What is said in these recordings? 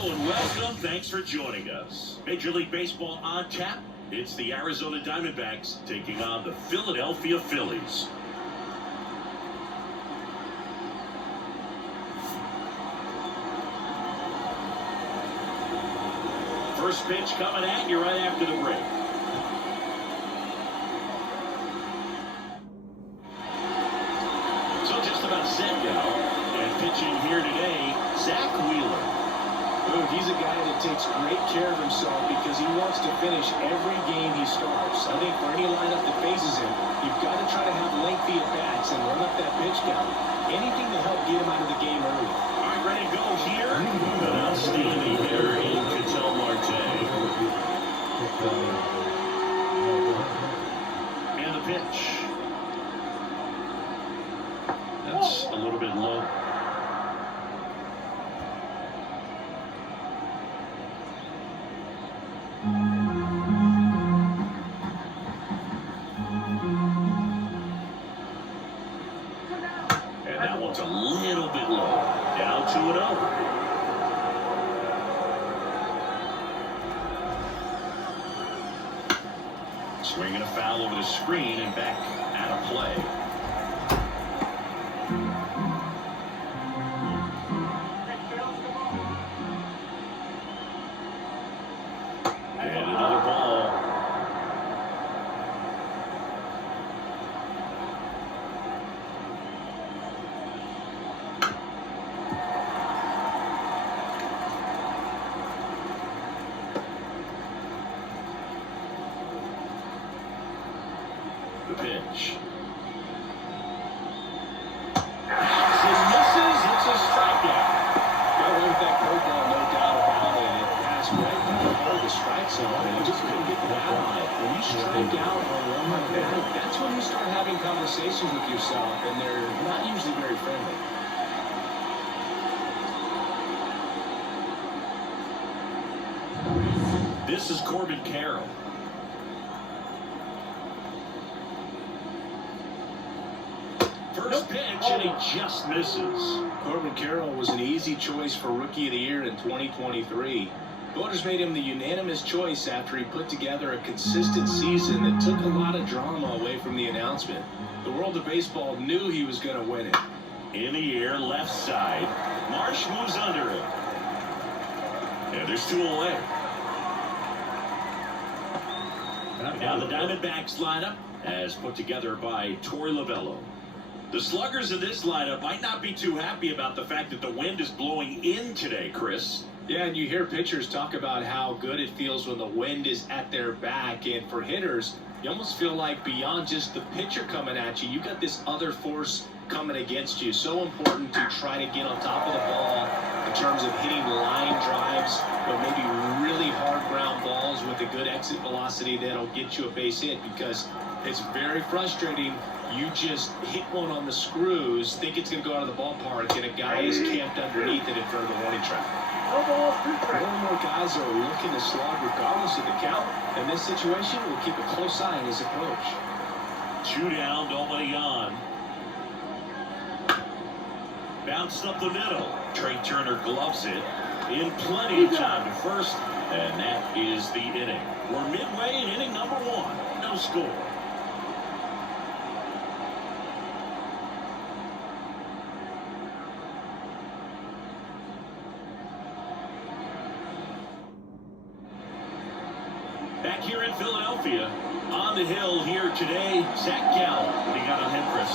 Hello and welcome. Thanks for joining us. Major League Baseball on tap. It's the Arizona Diamondbacks taking on the Philadelphia Phillies. First pitch coming at you right after the break. So just about set now. And pitching here today, Zach Wheeler. He's a guy that takes great care of himself because he wants to finish every game he starts. I think for any lineup that faces him, you've got to try to have lengthy at-bats and run up that pitch count. Anything to help get him out of the game early. All right, ready to go here. An outstanding error in Ketel Marte. And the pitch. That's a little bit low. And that one's a little bit low. Down 2-0. Swinging a foul over the screen and back out of play. And another ball. The pitch. Passes, misses. It's a strikeout. Got away with that curveball, no doubt about it. It passed right by the strike zone, and he just couldn't get the bat on it. When you strike out on one like that, that's when you start having conversations with yourself, and they're not usually very friendly. This is Corbin Carroll. First pitch, and he just misses. Corbin Carroll was an easy choice for Rookie of the Year in 2023. Voters made him the unanimous choice after he put together a consistent season that took a lot of drama away from the announcement. The world of baseball knew he was going to win it. In the air, left side. Marsh moves under it. And there's 2 away. Now the Diamondbacks lineup as put together by Torey Lovullo. The sluggers in this lineup might not be too happy about the fact that the wind is blowing in today, Chris. Yeah, and you hear pitchers talk about how good it feels when the wind is at their back. And for hitters, you almost feel like beyond just the pitcher coming at you, you got this other force coming against you. So important to try to get on top of the ball in terms of hitting line drives, but maybe really hard ground balls with a good exit velocity that'll get you a base hit, because it's very frustrating. You just hit one on the screws, think it's going to go out of the ballpark, and a guy is camped underneath it in front of the warning track. More and more guys are looking to slog regardless of the count. In this situation, we'll keep a close eye on his approach. 2 down, nobody on. Bounced up the middle. Trey Turner gloves it in plenty of time to first, and that is the inning. We're midway in inning number 1. No score. Back here in Philadelphia, on the hill here today, Zach Gallen. What do you got on him, Chris?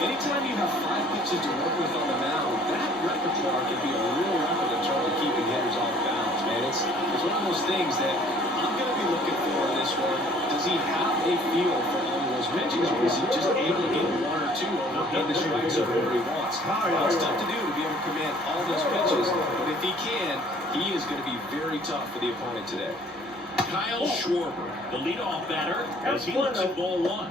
Anytime you have 5 pitches to work with on the mound, that repertoire can be a real weapon in terms of keeping hitters off balance, man. It's one of those things that I'm going to be looking for in this one. Does he have a feel for all of those pitches, or is he just able to get 1 or 2 over in the strike zone where he wants? Well, it's tough to do to be able to command all those pitches, but if he can, he is going to be very tough for the opponent today. Kyle Schwarber, the leadoff batter, as he looks at ball 1.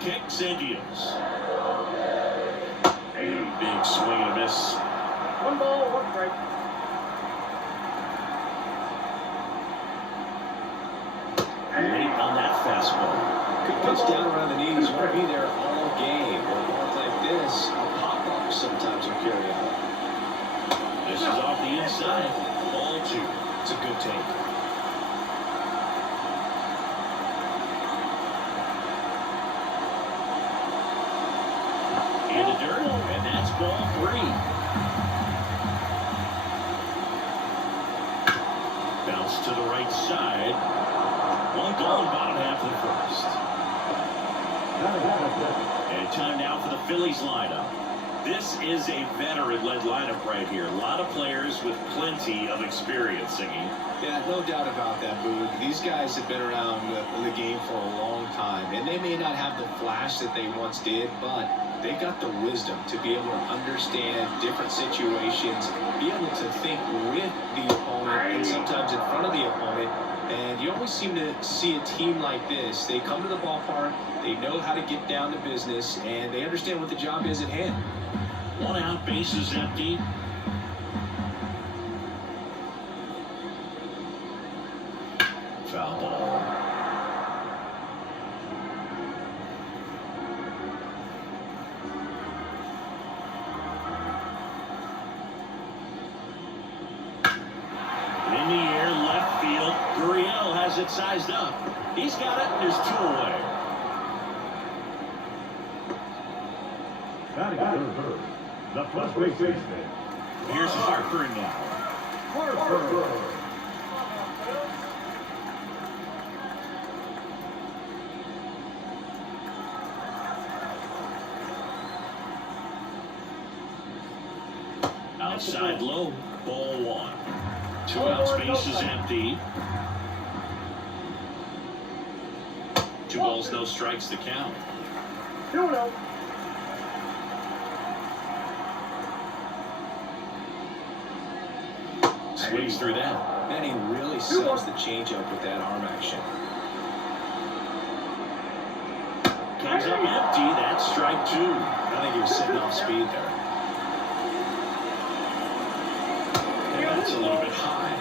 Kicks and deals. Big swing and a miss. 1 ball, 1 strike. Late on that fastball. Good pitch down around the knees, you want to be there all game. Or balls like this, a pop-up sometimes will carry out. This is off the inside. Ball 2. It's a good take. In the dirt, and that's ball 3. Bounce to the right side. One gone, bottom half of the first. And time now for the Phillies lineup. This is a veteran-led lineup right here. A lot of players with plenty of experience, Singing. Yeah, no doubt about that, Boog. These guys have been around the game for a long time, and they may not have the flash that they once did, but they've got the wisdom to be able to understand different situations, be able to think with the opponent and sometimes in front of the opponent. And you always seem to see a team like this. They come to the ballpark, they know how to get down to business, and they understand what the job is at hand. 1 out, bases empty. Foul ball. In the air, left field. Gurriel has it sized up. He's got it, and there's 2 away. The first base baseman. Here's Harper now. Outside low, ball 1. 2 outs, bases empty. 2 balls, no strikes to count. 2-0. Swings through that. Man, he really sells the changeup with that arm action. Comes up empty. That's strike 2. I think he was sitting off speed there. And that's a little bit high.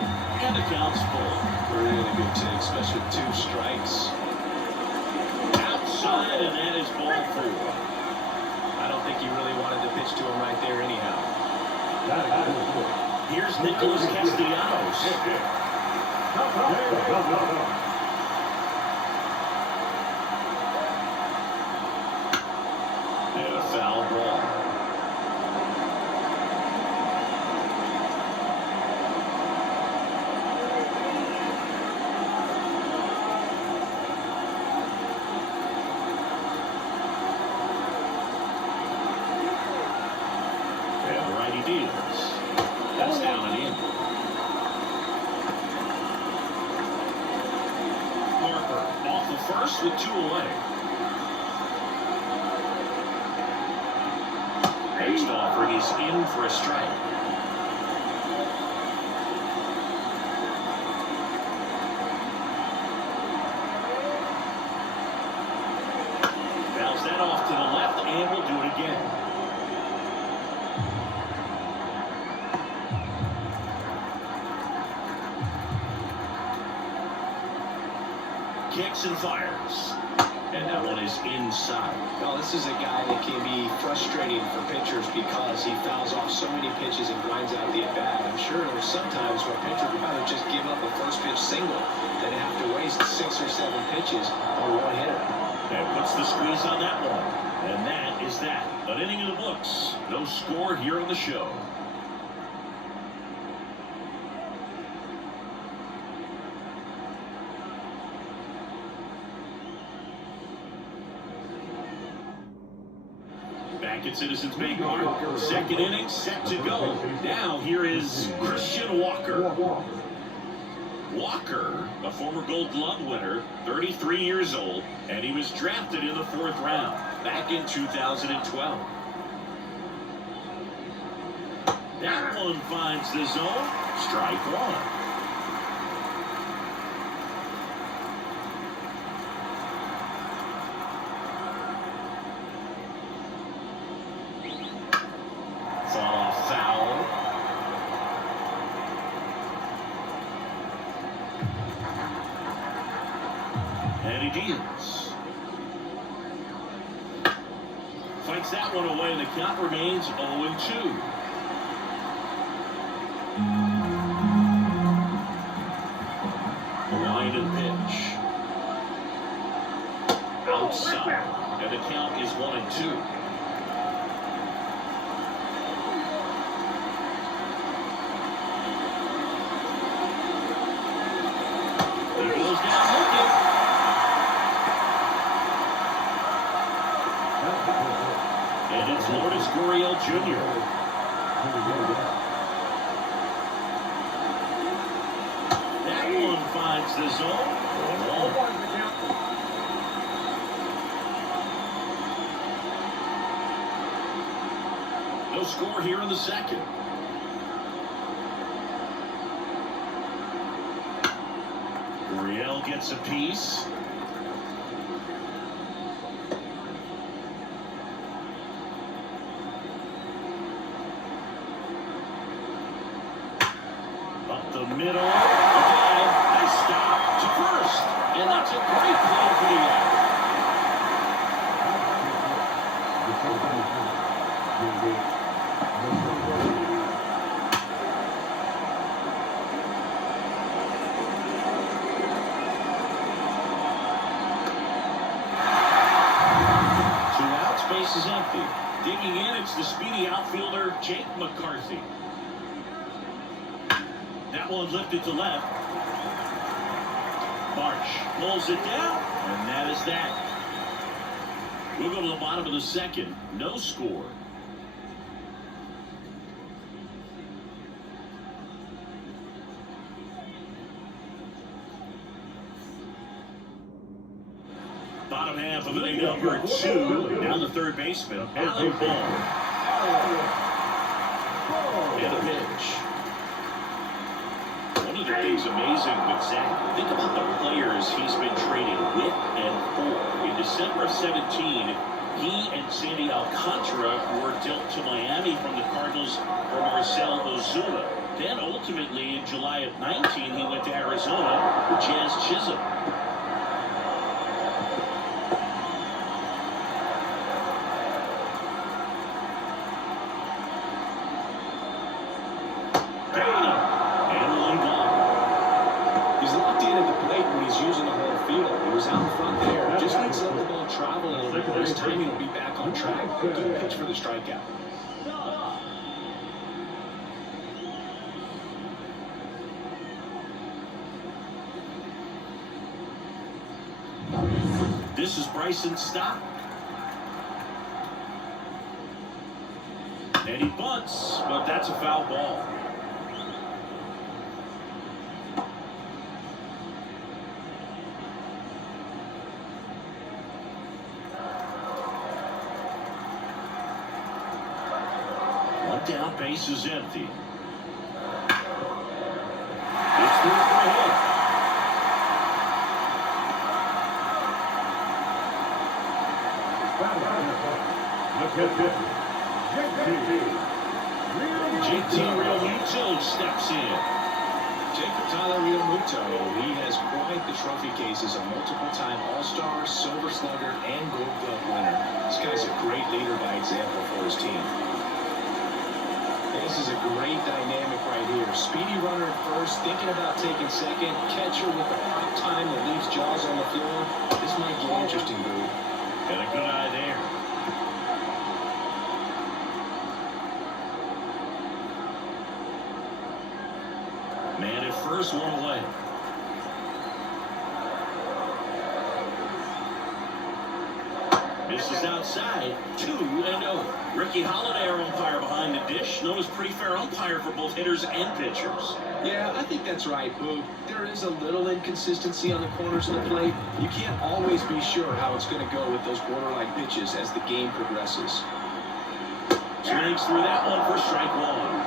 And the count's full. Really good take, especially with 2 strikes. Outside, and that is ball 4. I don't think he really wanted to pitch to him right there anyhow. Here's Nicholas Castellanos. And a foul ball. And the righty deals. That's down and in. Harper off the first with 2 away. Next offering is in for a strike. Bounce that off to the left, and we'll do it again. Kicks and fires. And that one is inside. Well, this is a guy that can be frustrating for pitchers because he fouls off so many pitches and grinds out the at-bat. I'm sure there's sometimes where pitchers would rather just give up a first pitch single than have to waste 6 or 7 pitches on 1 hitter. And puts the squeeze on that one. And that is that. An inning in the books. No score here on the show. Back at Citizens Bank Park. 2nd inning set to go. Now here is Christian Walker. Walker, a former Gold Glove winner, 33 years old, and he was drafted in the 4th round back in 2012. That one finds the zone. Strike 1. Foul. And he deals. Fights that one away, and the count remains 0-2. Line and pitch. Outside. And the count is 1-2. He goes down looking. And it's Lourdes Gurriel Jr. That one finds the zone. No score here in the second. Gurriel gets a piece. Up the middle. Okay. Nice stop to first. And that's a great play for the out. Base is empty. Digging in, it's the speedy outfielder, Jake McCarthy. That one lifted to left. March pulls it down, and that is that. We'll go to the bottom of the second. No score. Bottom half of inning number 2. Down the third baseman, Alan Ball. And a pitch. One of the things amazing with Zach, think about the players he's been trading with and for. In December of 17, he and Sandy Alcantara were dealt to Miami from the Cardinals for Marcell Ozuna. Then ultimately in July of 19, he went to Arizona with Jazz Chisholm. His timing will be back on track. Good pitch for the strikeout. This is Bryson's stop. And he bunts, but that's a foul ball. Down, base is empty. It's through for a hit. JT Realmuto steps in. Jacob Tyler Realmuto, he has quite the trophy cases, a multiple-time All-Star, Silver Slugger, and Gold Glove winner. This guy's a great leader by example for his team. This is a great dynamic right here. Speedy runner at first, thinking about taking second. Catcher with the hot time that leaves Jaws on the floor. This might get interesting, Boo. Got a good eye there. Man at first, one away. This is outside, 2-0. Ricky Holiday, our umpire behind the dish, known as pretty fair umpire for both hitters and pitchers. Yeah, I think that's right, Boo. There is a little inconsistency on the corners of the plate. You can't always be sure how it's going to go with those borderline pitches as the game progresses. Swings through that one for strike one.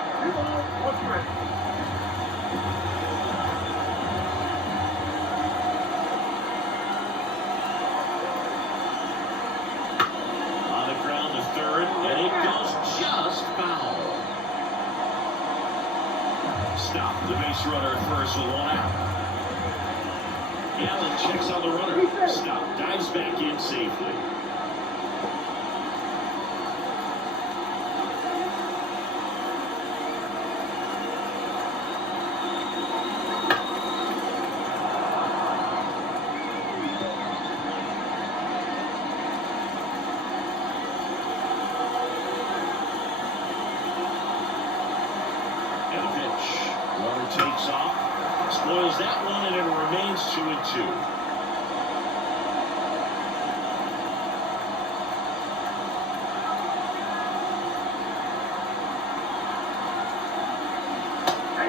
And it goes just foul. Stop the base runner at first with one out. Allen checks on the runner. Stop. Dives back in safely. 2.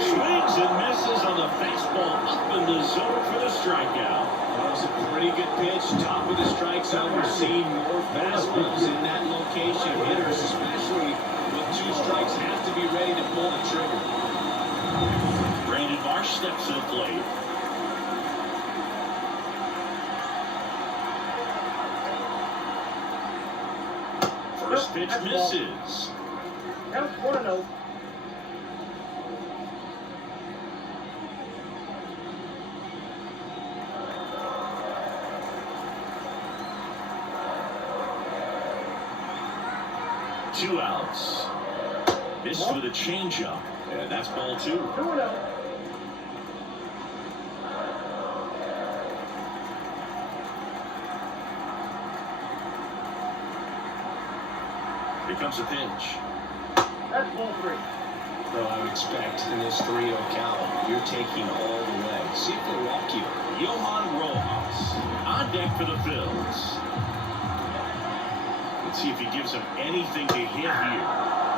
Swings and misses on the fastball up in the zone for the strikeout. That was a pretty good pitch. Top of the strike zone. We're seeing more fastballs in that location. Hitters, especially with 2 strikes, have to be ready to pull the trigger. Brandon Marsh steps to the plate. First pitch misses. Count 1-0. Two outs. Missed with a changeup. And that's ball 2. 2-0. Here comes a pitch. That's ball 3. Well, I would expect in this 3-0 count, you're taking all the way. See if they'll walk you. Johan Rojas on deck for the Phillies. Let's see if he gives him anything to hit here.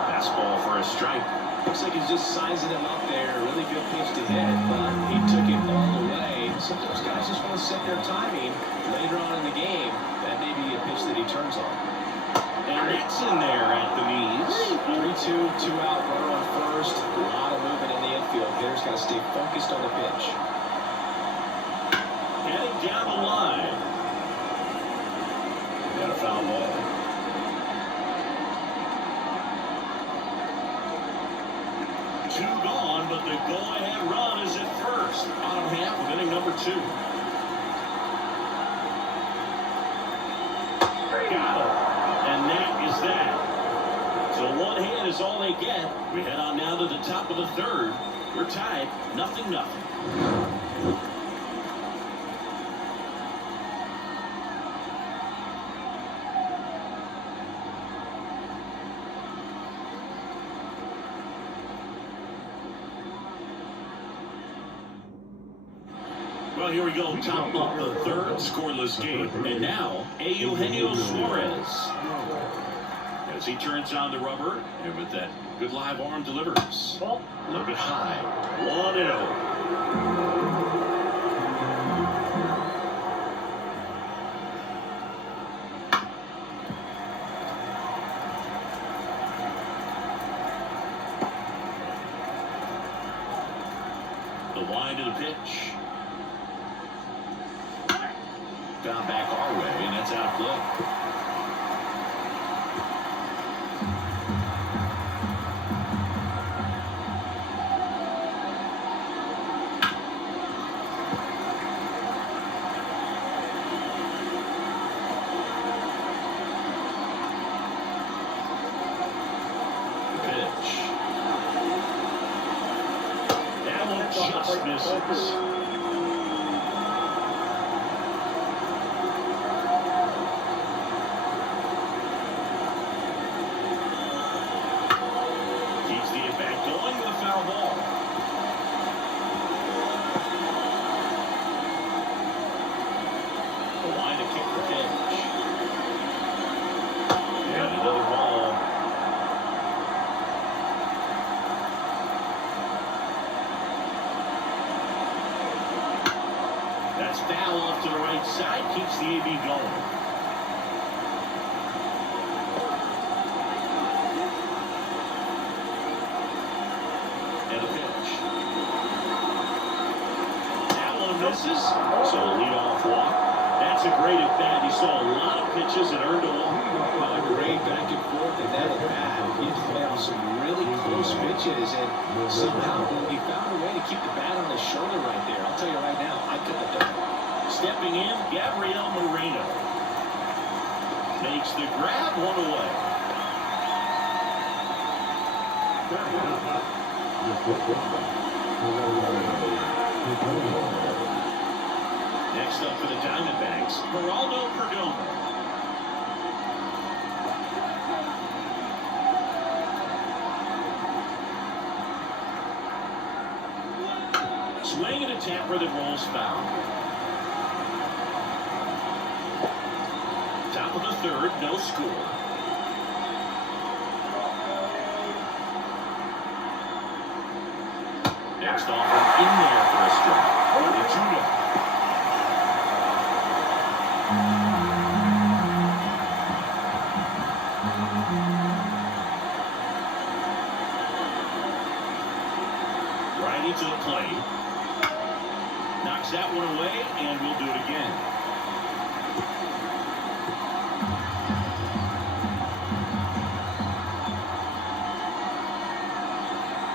Fastball for a strike. Looks like he's just sizing him up there. Really good pitch to hit, but he took it all the way. Sometimes guys just want to set their timing later on in the game. That may be a pitch that he turns on. And that's in there at the knees. 3-2, 2-out, runner on first. A lot of movement in the infield. Hitters got to stay focused on the pitch. Heading down the line. Got a foul ball. Two gone, but the go-ahead run is at first. Bottom half of inning number 2. Got him. And that is that. So 1 hit is all they get. We head on now to the top of the 3rd. We're tied, 0-0. Well, here we go. Top of the 3rd, scoreless game. And now, Eugenio Suarez. As he turns on the rubber, and with that good live arm delivers. Ball. A little bit high. 1-0. The wind of the pitch. Found back our way, and that's out of play. Just misses. Keeps the at-bat going with a foul ball. The line to kick the pitch. And another ball. That's foul off to the right side, keeps the AB going. And a pitch. That one misses, so a leadoff walk. That's a great at bat. He saw a lot of pitches and earned a walk. Great back and forth in that at bat. He had to play off some really close pitches, and somehow he found a way to keep the bat on his shoulder right there. I'll tell you right now, I couldn't have done it. Stepping in, Gabriel Moreno makes the grab, 1 away. Next up for the Diamondbacks, Geraldo Perdomo. Swing and a tapper that rolls foul. third, no score. Next offering in there for a strike. The 2-0. Righty to the plate. Knocks that one away, and we'll do it again.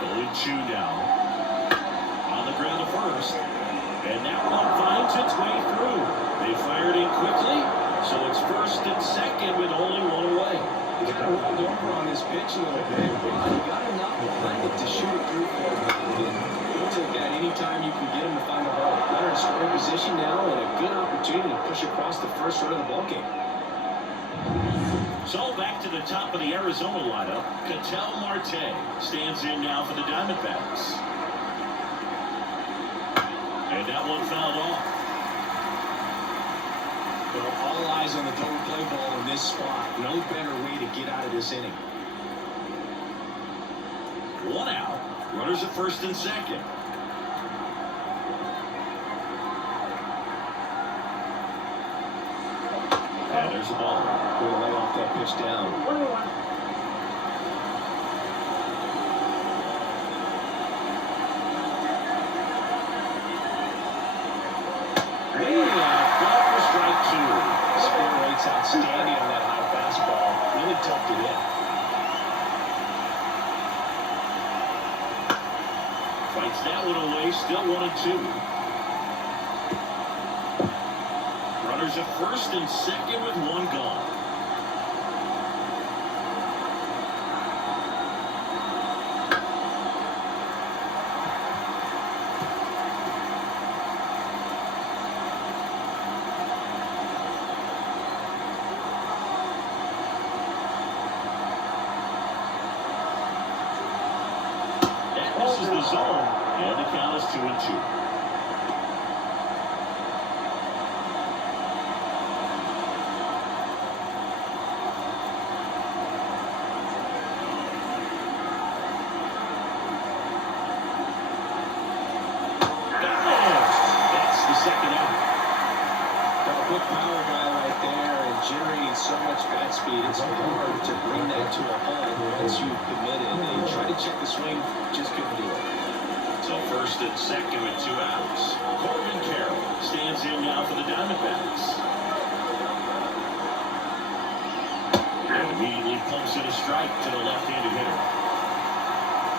Only 2 now. On the ground to first. And that one finds its way through. They fired in quickly, so it's first and second with only one away. He kind of rolled over on his pitch a little bit. He got enough behind it to shoot it through for him. He'll take that anytime you can get him to find a hole. Runner in scoring position now, and a good opportunity to push across the first run of the ballgame. So back to the top of the Arizona lineup. Ketel Marte stands in now for the Diamondbacks. And that one fouled off. Well, all eyes on the double play ball in this spot. No better way to get out of this inning. 1 out. Runners at first and second. And there's the ball. We'll lay off that pitch down. 1-1. Strike 2. Spin rate's outstanding on that high fastball. Really tucked it in. Fights that one away. Still 1-2. Runners at first and second with 1 gone. This is the zone, and the count is 2-2. That's the second out. Got a big power guy right there and generating so much bat speed. It's hard to bring that to a halt once you've committed. They try to check the swing, just couldn't do it. So first and second with 2 outs. Corbin Carroll stands in now for the Diamondbacks. And immediately pumps in a strike to the left-handed hitter.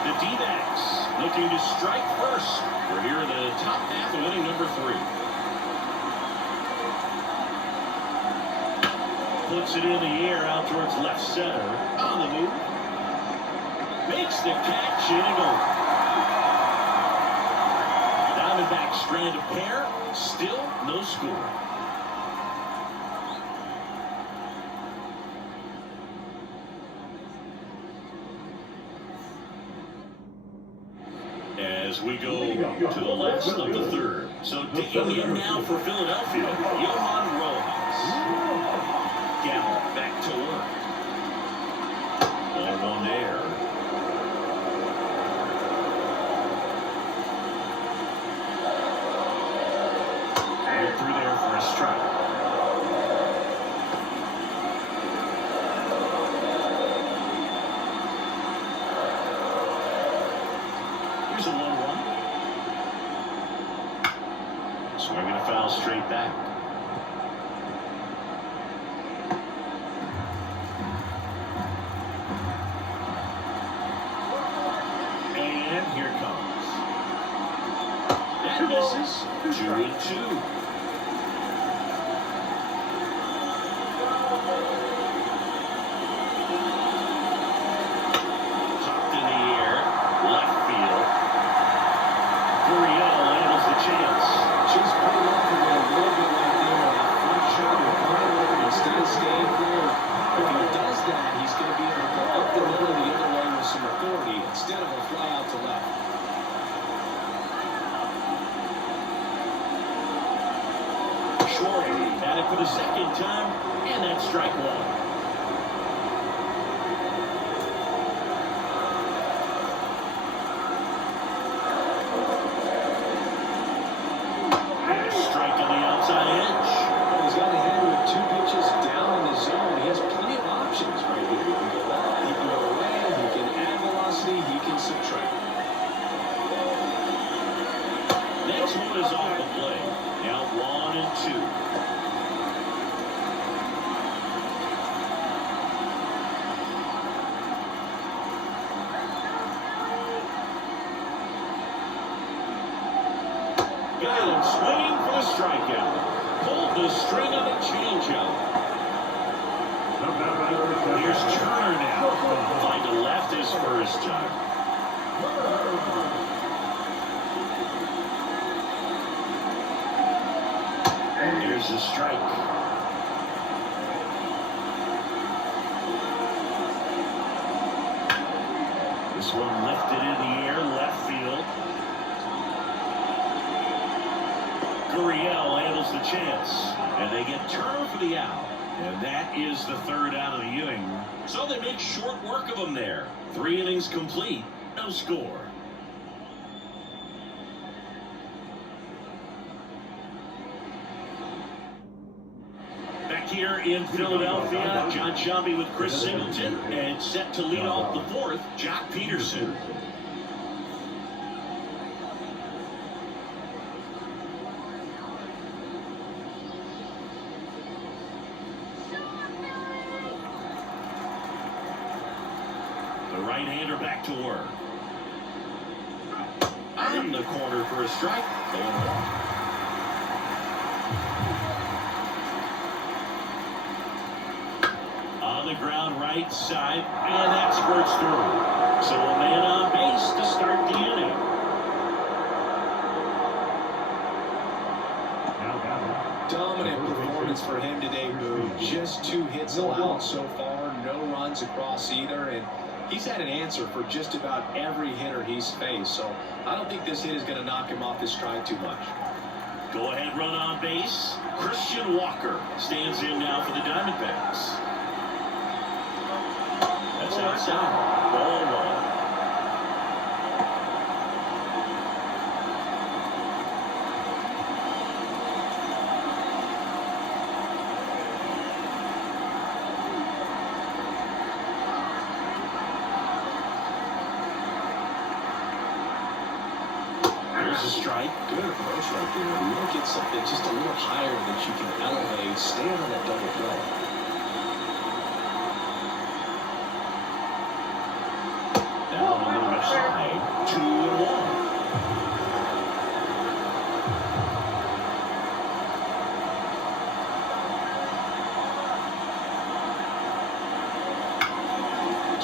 The D-backs looking to strike first. We're here in the top half of inning number 3. Puts it in the air out towards left center. On the move. Makes the catch, inning over. Diamondbacks strand a pair. Still no score. As we go to the last of the third. So digging in now for Philadelphia, Johan Rojas. Gamble back to work. 1-1 there. And through there for a strike. Here's a 1-1. Swinging a foul straight back. And here comes. That misses. 2-2. Popped in the air. Left field. Gurriel handles the chance. Just putting off a little bit right there on that front shoulder, coming over instead of staying forward. If he does that, he's going to be able to go up the middle the other way with some authority instead of a fly out to left. strike one. And a strike on the outside edge. Well, he's got a hitter with 2 pitches down in the zone. He has plenty of options right here. He can go up, he can go away, he can add velocity, he can subtract. Next one is off the plate. Now 1-2. Got him swinging for the strikeout. Pulled the string of the changeup. Here's Turner now. Find a left his first time. And there's a strike. This one lifted in the air, left field. Gurriel handles the chance, and they get Turner for the out. And that is the 3rd out of the inning. So they make short work of him there. 3 innings complete, no score. Back here in Philadelphia, John Shelby with Chris Singleton, and set to lead off the 4th, Jock Peterson. The right-hander back to work. On the corner for a strike. Going on. On the ground right side, and that squirts through. So a man on base to start the inning. Dominant performance for him today, Boo. Just 2 hits allowed so far, no runs across either, and he's had an answer for just about every hitter he's faced, so I don't think this hit is going to knock him off his stride too much. Go ahead, run on base. Christian Walker stands in now for the Diamondbacks. That's outside. Ball 1. There's a strike. Good approach right there. You want to get something just a little higher that you can elevate. Stay on that double play. Now on the left side, 2-1.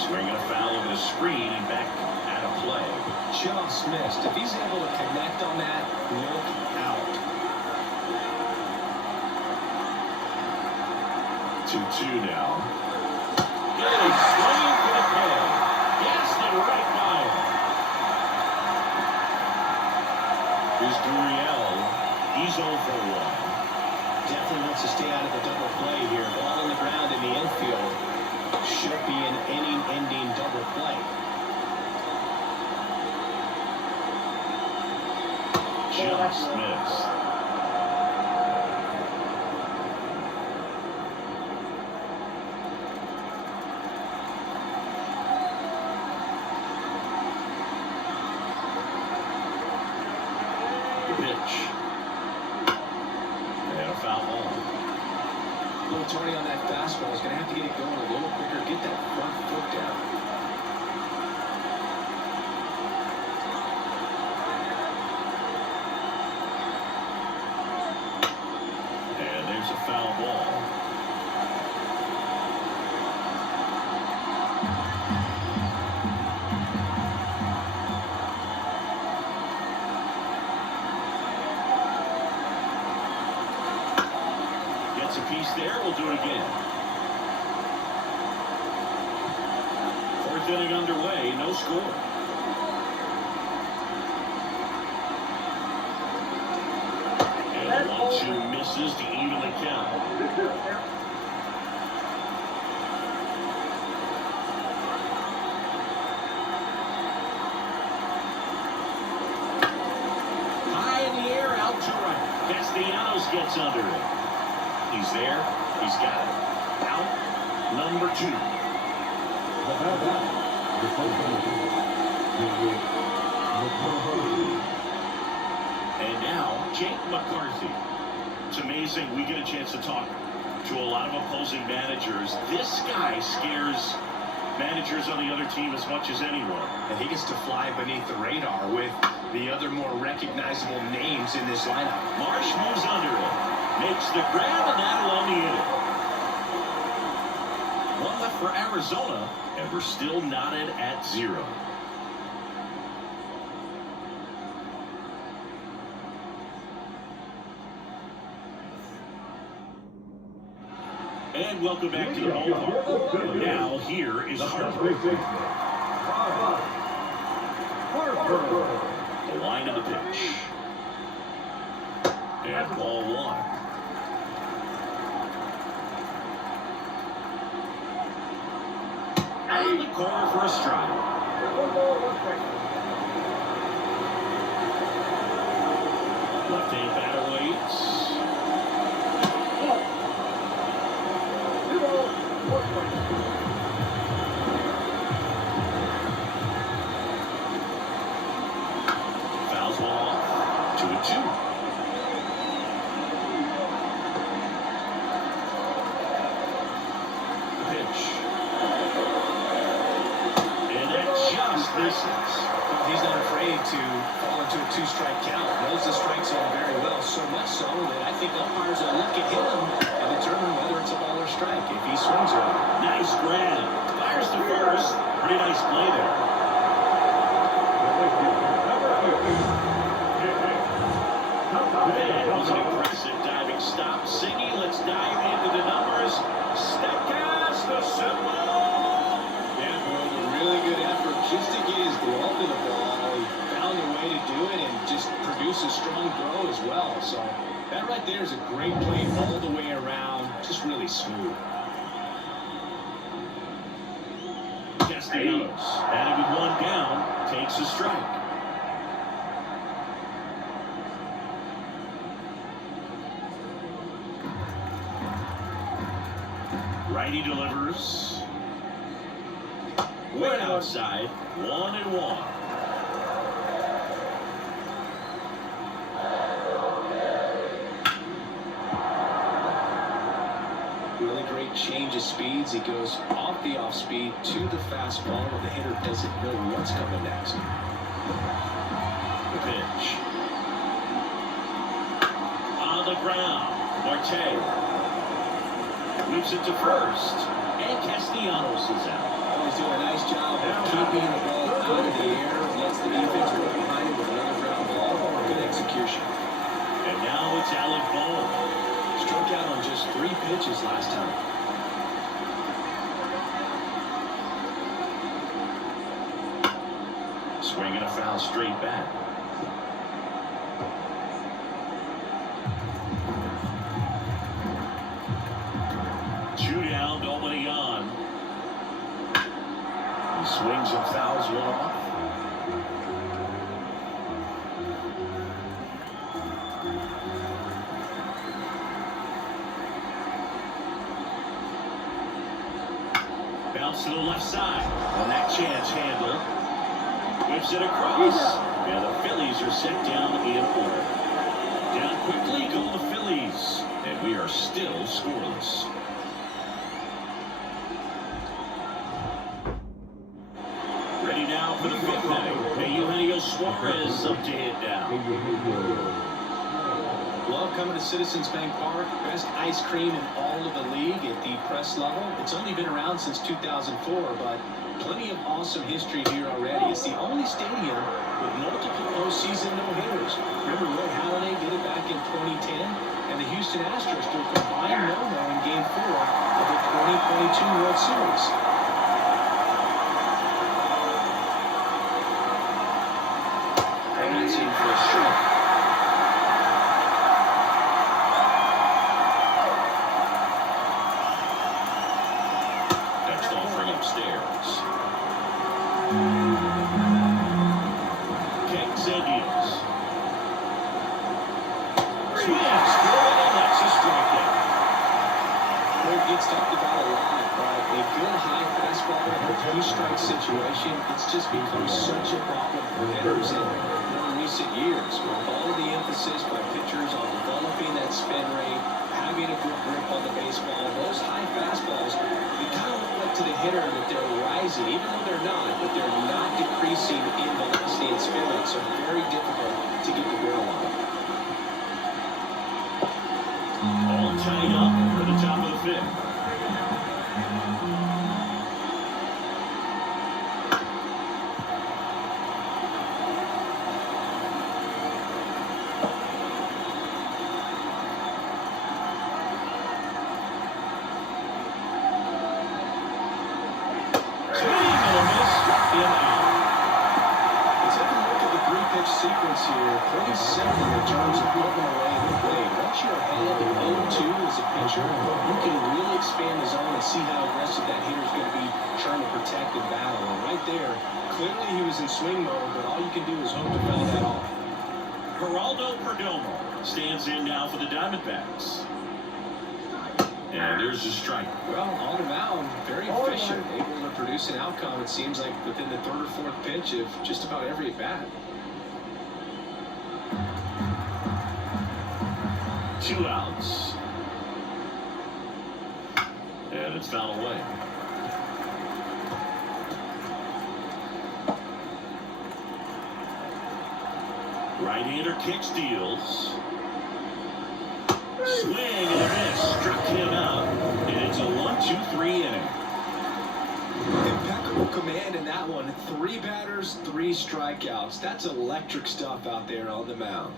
Swinging a foul over the screen and back at a play. Just missed. If he's able to connect on that, look out. 2-2 now. Good, swinging for the play. Gassed it right by him. Here's Gurriel. He's 0 for 1. Definitely wants to stay out of the double play here. Ball on the ground in the infield. Should be an inning-ending double play. Just missed. The pitch. And a foul ball. A little tardy on that fastball. He's going to have to get it going a little quicker. Get that front foot down. There's a foul ball. Gets a piece there. We'll do it again. 4th inning underway. No score. And 1-2 misses to even the count. gets under it. He's there. He's got it. Out number 2. And now, Jake McCarthy. It's amazing we get a chance to talk to a lot of opposing managers. This guy scares managers on the other team as much as anyone. And he gets to fly beneath the radar with the other more recognizable names in this lineup. Marsh moves under it. Makes the grab, and that'll only hit it. One left for Arizona, and we're still knotted at 0. And welcome back to the ballpark. Now here is Harper. The line of the pitch. And ball 1. Out of the corner for a strike. 1 ball, 1 strike. Left-hand batter waits. 2 balls, 1 strike. Fouls one off. 2-2. The pitch. And that just misses. He's not afraid to fall into a 2-strike count. Knows the strike zone very well, so much so that I think umpires will look at him and determine whether it's a ball or strike if he swings it. Nice grab. Fires to first. Pretty nice play there. That was an impressive diving stop. Siggy, let's dive into the numbers. Statcast, the symbol. Yeah, boy, a really good effort just to get his glove to the ball. He found a way to do it and just produce a strong throw as well. So that right there is a great play all the way around. Just really smooth. Castellanos, batting with 1 down, takes a strike. Righty delivers. Way outside. 1-1. Really great change of speeds. He goes off the off speed to the fastball, and the hitter doesn't know what's coming next. The pitch. On the ground. Marte. Moves it to first. And Castellanos is out. He's doing a nice job of keeping the ball out of the air. Lets the defense work behind him with another ground ball. Good execution. And now it's Alec Bohm. Struck out on just 3 pitches last time. Swinging a foul straight back. Two down, nobody on. He swings and fouls one off. Bounce to the left side. On that chance handle. Whips it across. And the Phillies are set down in order. Down quickly go the Phillies. And we are still scoreless. Ready now for the 5th inning. Hey, Eugenio Suarez up to hit down. Love coming to Citizens Bank Park. Best ice cream in all of the league at the press level. It's only been around since 2004, but plenty of awesome history here already. It's the only stadium with multiple postseason no-hitters. Remember Red Halladay did it back in 2010, and the Houston Astros threw a combined no-no in Game 4 of the 2022 World Series. And that's in for a strike. Next offering upstairs. Kicks Indians. Swings, throwing gets talked about a lot, but a good high fastball in a two-strike situation, it's just become such a problem for hitters in more recent years. With all of the emphasis by pitchers on developing that spin rate, having a good grip on the baseball, those high fastballs, they kind of look like to the hitter that they're rising, even though they're not, but they're not decreasing in velocity and spin rate, so very difficult to get the barrel on. All tied up for the top of the fifth. Sequence here, pretty simple in terms of moving away the blade. Once you're ahead in 0-2 as a pitcher, you can really expand the zone and see how aggressive that hitter's going to be trying to protect and battle. And right there, clearly he was in swing mode, but all you can do is hope to foul that off. Geraldo Perdomo stands in now for the Diamondbacks. And there's a strike. Well, on the mound, very efficient, able to produce an outcome, it seems like, within the third or fourth pitch of just about every at-bat. 2 outs. And it's fouled away. Right-hander kicks, deals. Swing and a miss. Struck him out. And it's a 1-2-3 inning. Impeccable command in that one. 3 batters, 3 strikeouts. That's electric stuff out there on the mound.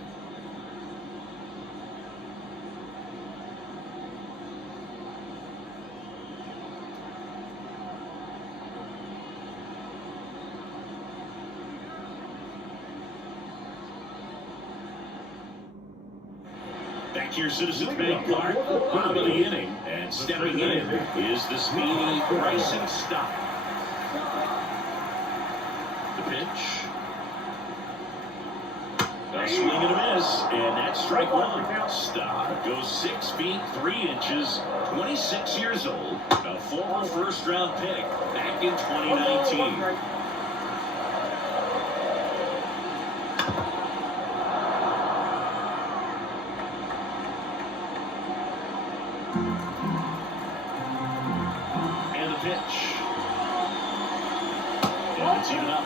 Back here, Citizens Bank Park, bottom of the inning, and stepping in is the speedy Bryson Stott. The pitch. A swing and a miss, and that's strike one. Stott goes 6 feet 3 inches, 26 years old, a former first-round pick back in 2019. And the pitch. And it's even up.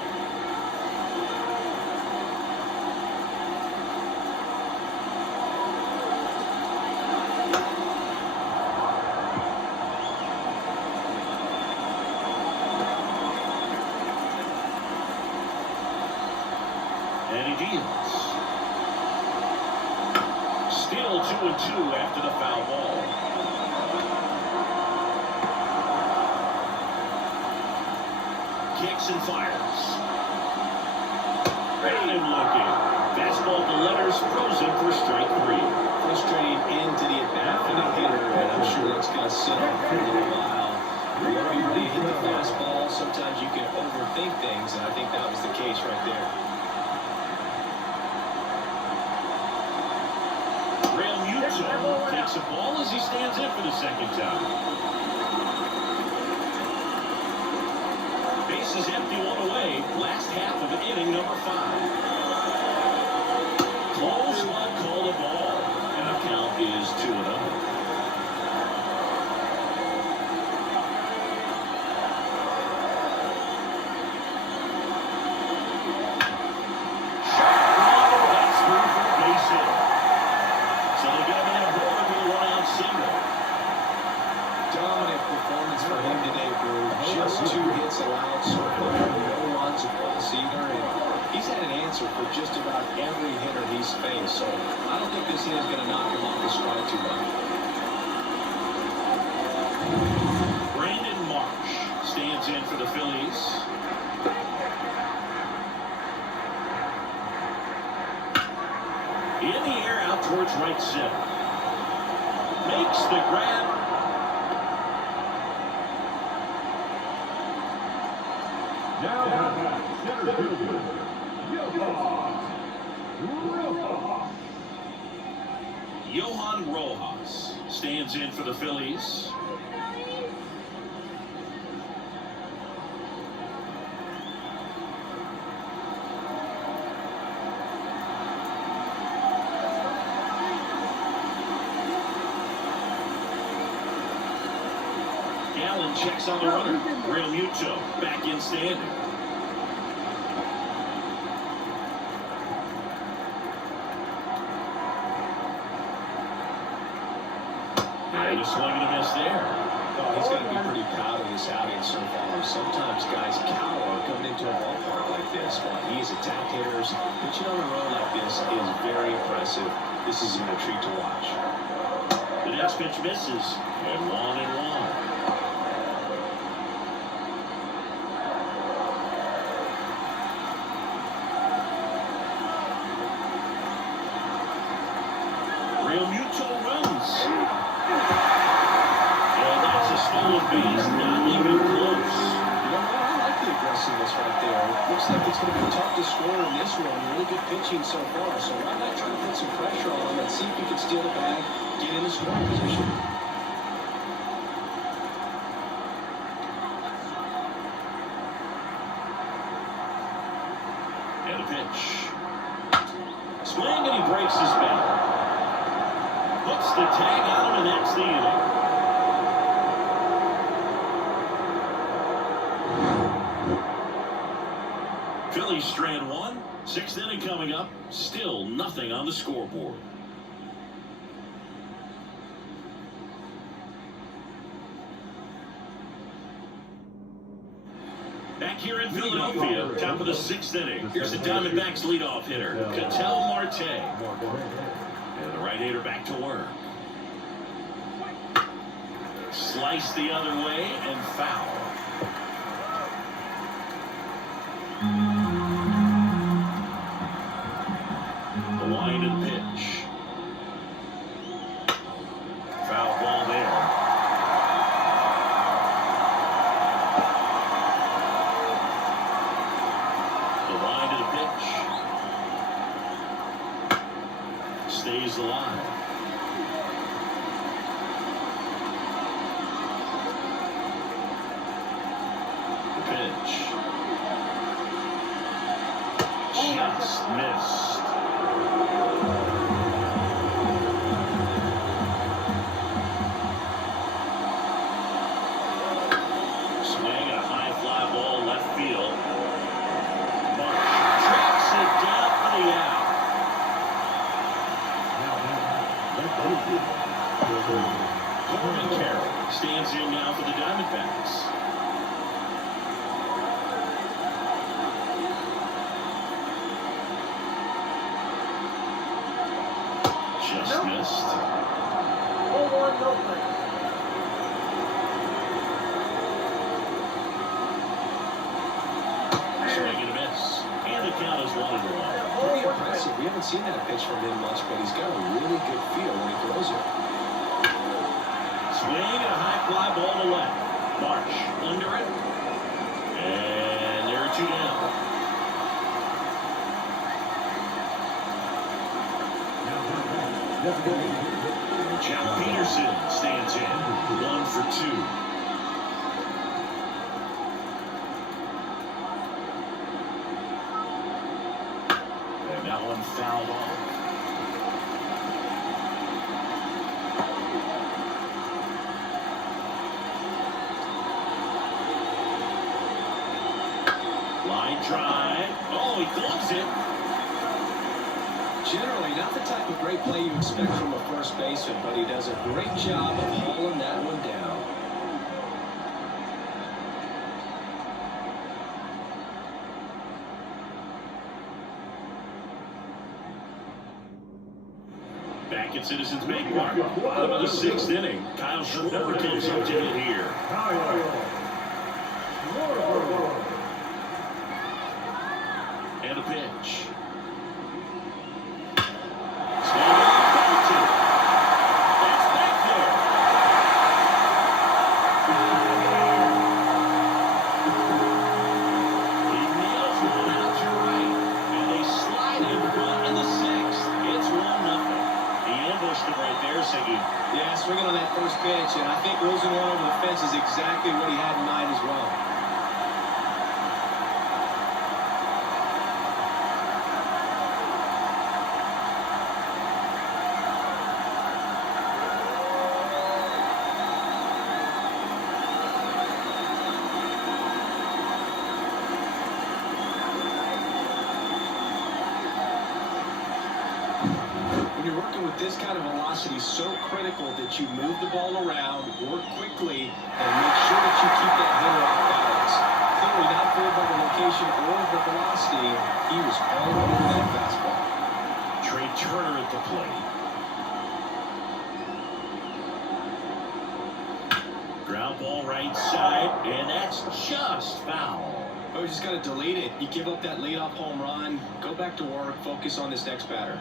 And he deals. Still 2-2 after the foul ball. Kicks and fires. Got him looking. Fastball to letters, frozen for strike 3. Frustrating end to the at-bat for the hitter, and I'm sure that's going to sit on for a little while. Whenever you really hit the fastball, sometimes you can overthink things, and I think that was the case right there. Real Muto takes a ball as he stands in for the second time. Bases empty, 1 away. Last half of inning number 5. Close one, call the ball. And the count is 2-0. Just 2 hits allowed so far, no runs across either, and he's had an answer for just about every hitter he's faced, so I don't think this hit is going to knock him off the stride too much. Brandon Marsh stands in for the Phillies. In the air, out towards right center. Makes the grab. Now, Johan Rojas stands in for the Phillies. Allen checks on the runner. Real Muto back in standing. And a swing and a miss there. Oh, he's got to be pretty proud of this outing so far. Sometimes guys cower coming into a ballpark like this, but he's attacked hitters. Pitching on the road like this is very impressive. This is a treat to watch. The next pitch misses, and 1-1. Real Muto runs. And that's a stolen base, not even close. You know what? I like the aggressiveness right there. It looks like it's going to be tough to score in this one. Really good pitching so far. So why not try to put some pressure on him and see if you can steal the bag, get in the scoring position. And a pitch. Swing, and he breaks his bat. Puts the tag on him, and that's the inning. Phillies strand one. 6th inning coming up. Still nothing on the scoreboard. Back here in Philadelphia, top of the 6th inning. Here's the Diamondbacks leadoff hitter, Ketel Marte. And the right-hander back to work. Slice the other way and foul. The wind and pitch. Foul ball there. The wind and pitch. Stays alive. The pitch. Just missed. Swing and a high fly ball left field. Marsh tracks it down for the out. Corbin Carroll stands in now for the Diamondbacks. Just missed. 0-1, no play. Swing and a miss. And the count is 1-1. Pretty impressive. We haven't seen that pitch from him much, but he's got a really good feel when he throws it. Swing and a high fly ball to left. Marsh under it. And there are 2 down. Jack Peterson stands in. 1 for 2. And that one fouled off. Line drive. Oh, he gloves it. Generally, not the type of great play you expect from a first baseman, but he does a great job of hauling that one down. Back at Citizens Bank Park, bottom of the 6th inning. Kyle Schwarber comes up to hit here. And a pitch. Swing and a that's back there. He nails one out to right. And they slide him one in the 6th. It's 1-0. He ambushed him right there, Siggy. Yeah, swinging on that first pitch, and I think losing one over the fence is exactly what he had in mind as well. with this kind of velocity, so critical that you move the ball around, work quickly, and make sure that you keep that hitter off balance. Clearly not fooled by the location or the velocity. He was all over that fastball. Trey Turner at the plate. Ground ball right side, and that's just foul. Oh, you just got to delete it. You give up that leadoff home run, go back to work, focus on this next batter.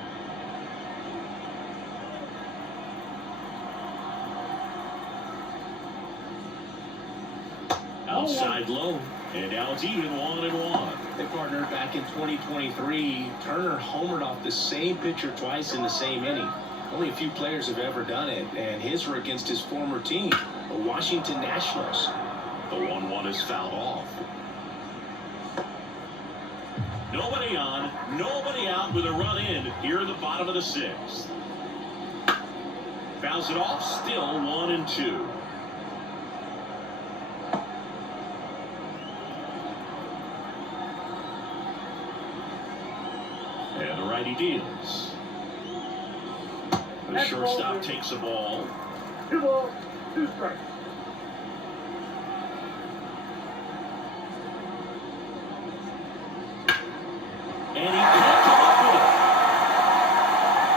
Outside low, and now it's even 1-1. Hey, partner, back in 2023, Turner homered off the same pitcher twice in the same inning. Only a few players have ever done it, and his were against his former team, the Washington Nationals. The 1-1 is fouled off. Nobody on, nobody out with a run in here in the bottom of the 6th. Fouls it off, still 1-2. And the righty deals. The shortstop takes the ball. 2 balls, 2 strikes. And he can't come up with it.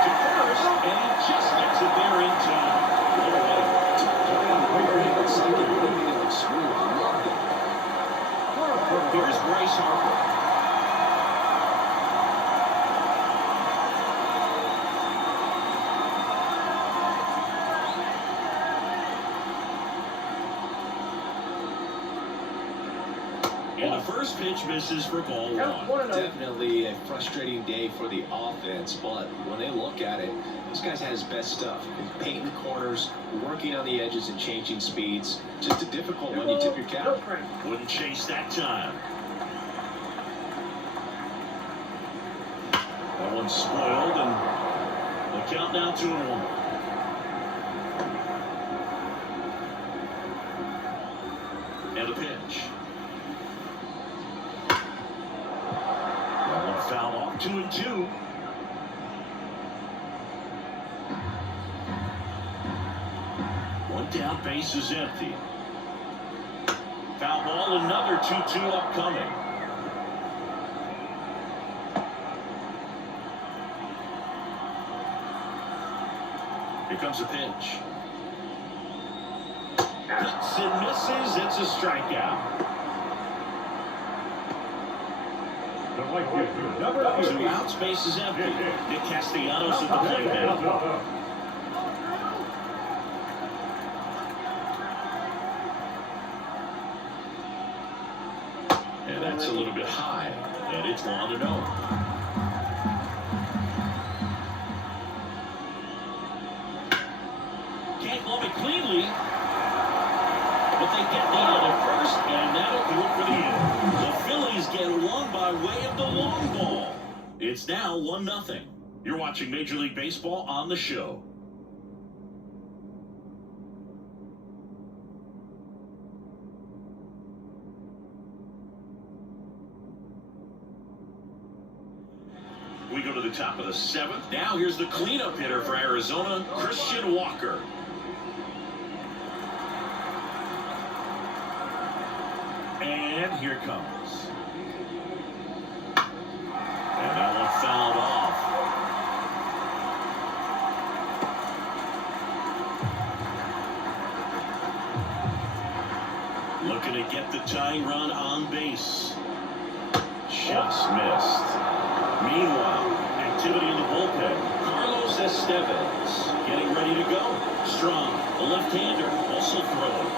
To first, and he just gets it there in time. What a way. Here's Bryce Harper. And the first pitch misses for ball 1. Definitely a frustrating day for the offense, but when they look at it, this guy's had his best stuff. He's painting corners, working on the edges and changing speeds. Just a difficult one you tip your cap. Wouldn't chase that time. That one's spoiled, and the count now 2-1. And the pitch. Foul off, 2-2. One down, base is empty. Foul ball, another 2-2 upcoming. Here comes a pitch. Hits and misses, it's a strikeout. Two outs, base is empty. Nick Castellanos at the plate now. And that's a little bit high, and it's 1-0. Can't glove it cleanly, but they get the out at first, and that'll do it for the inning. The Phillies get one by way of the long ball. It's now 1-0. You're watching Major League Baseball on the show. We go to the top of the 7th. Now here's the cleanup hitter for Arizona, Christian Walker. And here comes. And that one fouled off. Looking to get the tying run on base. Just missed. Meanwhile, activity in the bullpen. Carlos Estevez getting ready to go. Strong, the left-hander, also throwing.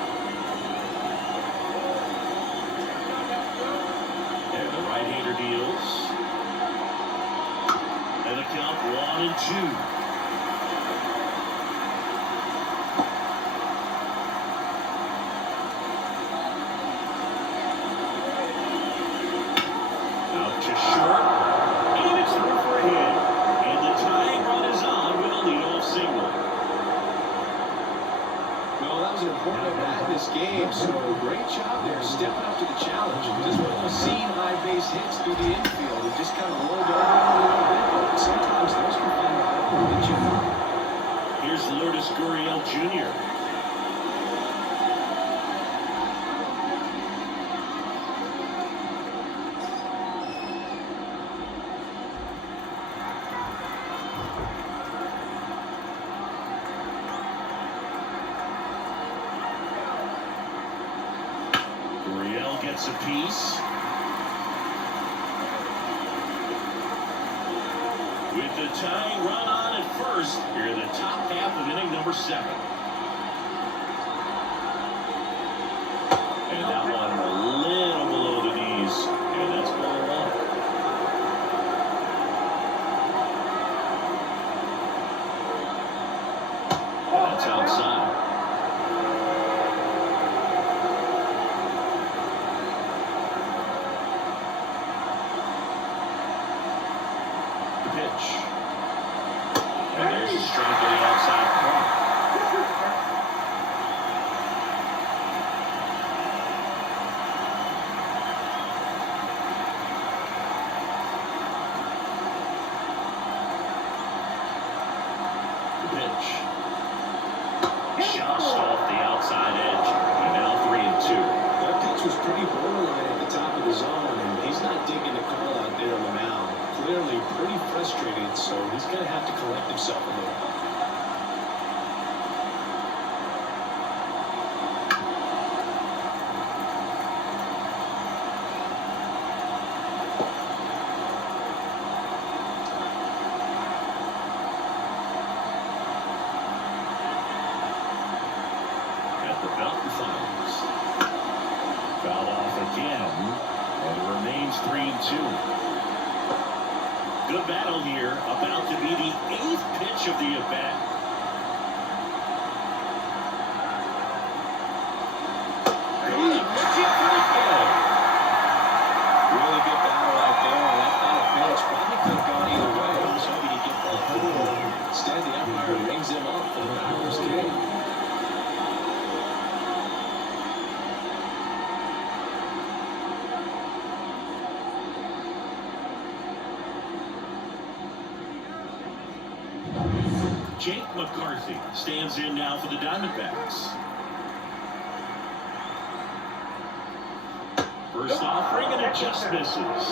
And the right-hander deals. And the count 1-2. Out to short. And it's through for a hit. And the tying run is on with a leadoff single. Well, that was an important at-bat in this game, so great job there, stepping up to the challenge. Just one of those seam high base hits through the infield. It just kind of rolled over a little bit, but sometimes those can find a hole that you Here's Lourdes Gurriel Jr. Gurriel gets a piece. With the tying run on at first, here in the top half of inning number 7. And that one a little below the knees, and that's ball 1. And that's outside. Pitch. And there's a strike to the outside corner. The pitch. Just off the outside edge. And now 3-2. That pitch was pretty borderline at the top of the zone, and he's not digging the call out there on the mound. Clearly pretty frustrated, so he's going to have to collect himself a little. At the belt and fires. Foul off again, and it remains 3-2. Good battle here, about to be the 8th pitch of the at-bat. Looking for the kill. Really good battle right there, and that final pitch probably could have gone either way. He was hoping to get ball 4. Instead, the umpire rings him up for the backwards kick. Jake McCarthy stands in now for the Diamondbacks. First offering, and it just misses.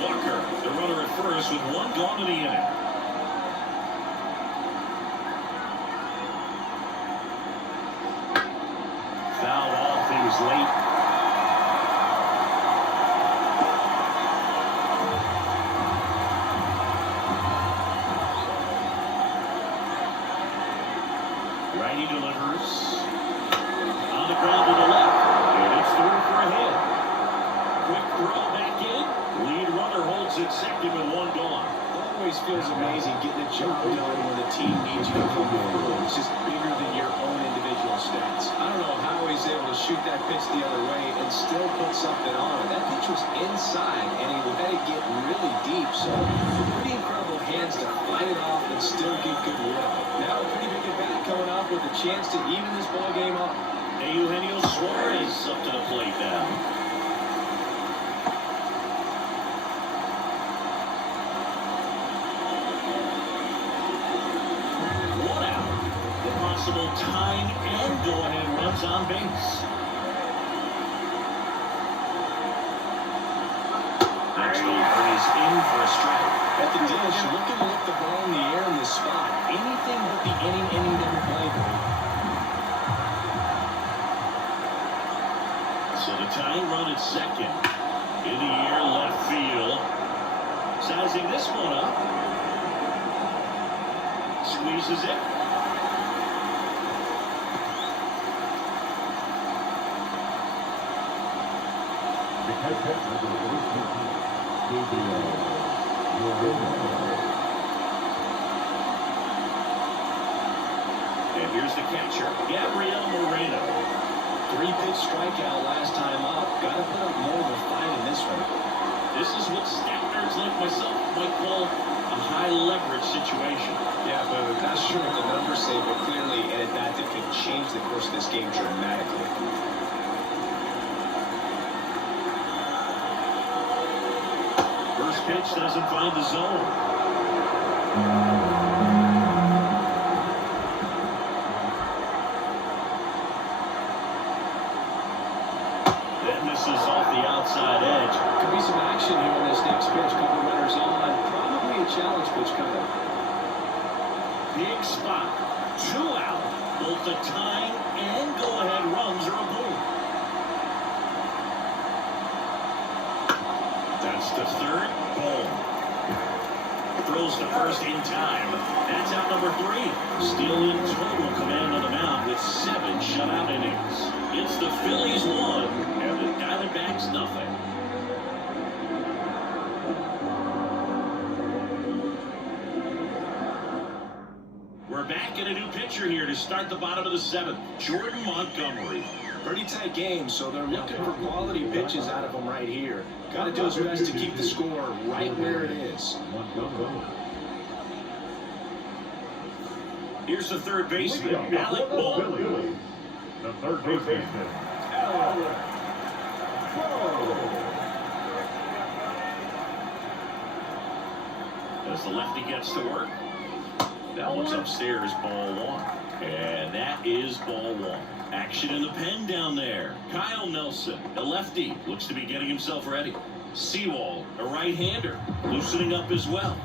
Walker, the runner at first, with 1 gone in the inning. Fouled off, he was late. Righty delivers on the ground to the left, and it's through for a hit. Quick throw back in. Lead runner holds it second with 1 gone. Always feels amazing getting a jump done when the team needs you to come forward. It's just bigger than your own individual stats. I don't know how he's able to shoot that pitch the other way and still put something on it. That pitch was inside, and he let it get really deep. So pretty incredible hands to fight it off and still get good will. Now a pretty big at bat coming up with a chance to even this ball game up. Eugenio Suarez up to the plate now. Possible tying and go-ahead runs on base. Next over is in for a strike. At the dish, looking to lift the ball in the air in this spot. Anything but the inning never played with. So the tying run at second. In the air, left field. Sizing this one up. Squeezes it. And here's the catcher, Gabriel Moreno. 3-pitch strikeout last time up. Got to put up more of a fight in this one. This is what stat nerds like myself might call a high leverage situation. Yeah, but I'm not sure what the numbers say, but clearly an at-bat that could change the course of this game dramatically. pitch doesn't find the zone. Then this is off the outside edge. Could be some action here in this next pitch. Couple runners on. Probably a challenge pitch coming. Big spot. 2 out. Both the tying and go-ahead runs are aboard. That's the third. Boom. Throws the first in time. That's out number 3. Still in total command on the mound with 7 shutout innings. It's the Phillies 1 and the Diamondbacks nothing. We're back in a new pitcher here to start the bottom of the 7th. Jordan Montgomery. Pretty tight game, so they're looking for quality pitches out of him right here. Got to do his best to keep the score right where it is. Here's the third baseman, Alec Bohm. The third baseman, Alec Bohm. As the lefty gets to work. That one's upstairs, ball 1. And that is ball 1. Action in the pen down there. Kyle Nelson, a lefty, looks to be getting himself ready. Sewald, a right-hander, loosening up as well.